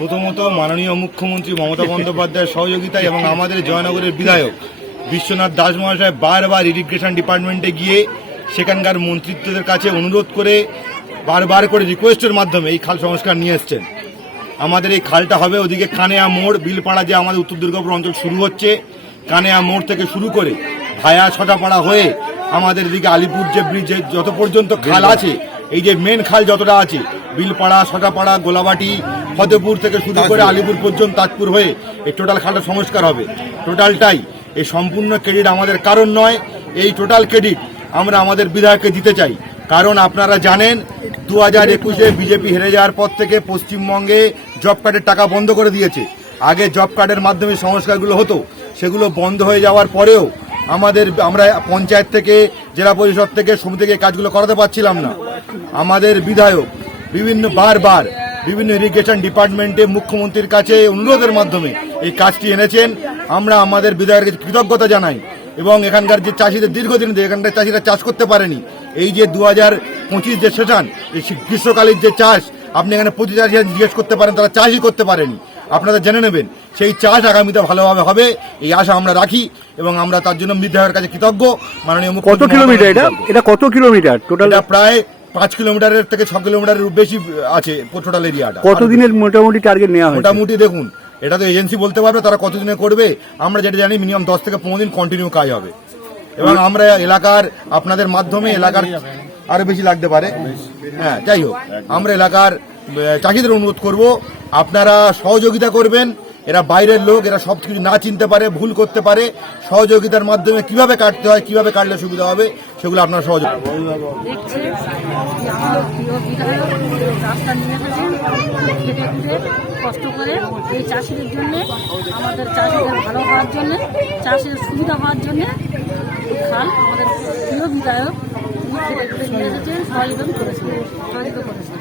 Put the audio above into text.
প্রথমত মাননীয় মুখ্যমন্ত্রী মমতা বন্দ্যোপাধ্যায়ের সহযোগিতায় এবং আমাদের জয়নগরের বিধায়ক বিশ্বনাথ দাস মহাশয় বারবার ইরিগেশন ডিপার্টমেন্টে গিয়ে সেখানকার মন্ত্রিত্বদের কাছে অনুরোধ করে বারবার করে রিকোয়েস্টের মাধ্যমে এই খাল সংস্কার নিয়ে এসছেন। আমাদের এই খালটা হবে ওদিকে কানেয়া মোড় বিলপাড়া, যে আমাদের উত্তর দুর্গাপুর অঞ্চল শুরু হচ্ছে, কানেয়া মোড় থেকে শুরু করে ভায়া ছটাপাড়া হয়ে আমাদের এদিকে আলিপুর যে ব্রিজ যত পর্যন্ত খাল আছে, এই যে মেন খাল যতটা আছে বিলপাড়া, ছটাপাড়া, গোলাবাটি, ফতেপুর থেকে শুরু করে আলিপুর পর্যন্ত তাজপুর হয়ে এই টোটাল খালটা সংস্কার হবে। টোটালটাই এই সম্পূর্ণ ক্রেডিট আমাদের কারণ নয়, এই টোটাল ক্রেডিট আমরা আমাদের বিধায়ককে দিতে চাই। কারণ আপনারা জানেন 2021-এ বিজেপি হেরে যাওয়ার পর থেকে পশ্চিমবঙ্গে জব কার্ডের টাকা বন্ধ করে দিয়েছে। আগে জব কার্ডের মাধ্যমে সংস্কারগুলো হতো, সেগুলো বন্ধ হয়ে যাওয়ার পরেও আমরা পঞ্চায়েত থেকে, জেলা পরিষদ থেকে, সমিতি থেকে কাজগুলো করাতে পারছিলাম না। আমাদের বিধায়ক বারবার বিভিন্ন ইরিগেশন ডিপার্টমেন্টে মুখ্যমন্ত্রীর কাছে অনুরোধের মাধ্যমে এই কাজটি এনেছেন। আমরা আমাদের বিধায়কের কৃতজ্ঞতা জানাই এবং এখানকার যে চাষিদের দীর্ঘদিন এখানকার চাষিরা চাষ করতে পারেনি, এই যে 2025 যে সেশন, এই গ্রীষ্মকালীন যে চাষ, আপনি এখানে প্রতি চাষি জিজ্ঞেস করতে পারেন, তারা চাষই করতে পারেনি। আপনারা জেনে নেবেন সেই চাষ আগামীতে ভালোভাবে হবে, এই আশা আমরা রাখি এবং আমরা তার জন্য বিধায়কের কাছে কৃতজ্ঞ। মাননীয় মুখ্যমন্ত্রী। কত কিলোমিটার এটা কত কিলোমিটার টোটাল? এটা প্রায় 5 কিলোমিটারের থেকে 6 কিলোমিটারের বেশি আছে টোটাল এরিয়াটা। কতদিনের মোটামুটি টার্গেট নেওয়া হয়? মোটামুটি দেখুন, এটা তো এজেন্সি বলতে পারবে তারা কতদিনে করবে। আমরা যেটা জানি মিনিমাম 10 থেকে 15 দিন কন্টিনিউ কাজ হবে এবং আমরা এলাকার আপনাদের মাধ্যমে এলাকার আরো বেশি লাগতে পারে। হ্যাঁ, যাই হোক, আমরা এলাকার চাষিদের অনুরোধ করব আপনারা সহযোগিতা করবেন। এরা বাইরের লোক, এরা সব কিছু না চিনতে পারে, ভুল করতে পারে। সহযোগিতার মাধ্যমে কিভাবে কাটতে হয়, কিভাবে কাটলে সুবিধা হবে, সেগুলো আপনারা সহযোগ দেখছে যে আমার প্রিয় বিধায়ক রাস্তা নিয়ে এসেছেন, খেটে খুঁটে কষ্ট করে এই চাষিদের জন্যে, আমাদের চাষিদের ভালো হওয়ার জন্যে, চাষিদের সুবিধা হওয়ার জন্যে খাল আমাদের প্রিয় বিধায়ক তিনি খেটে খুঁটে নিয়ে এসেছেন, সহযোগিতা করেছেন।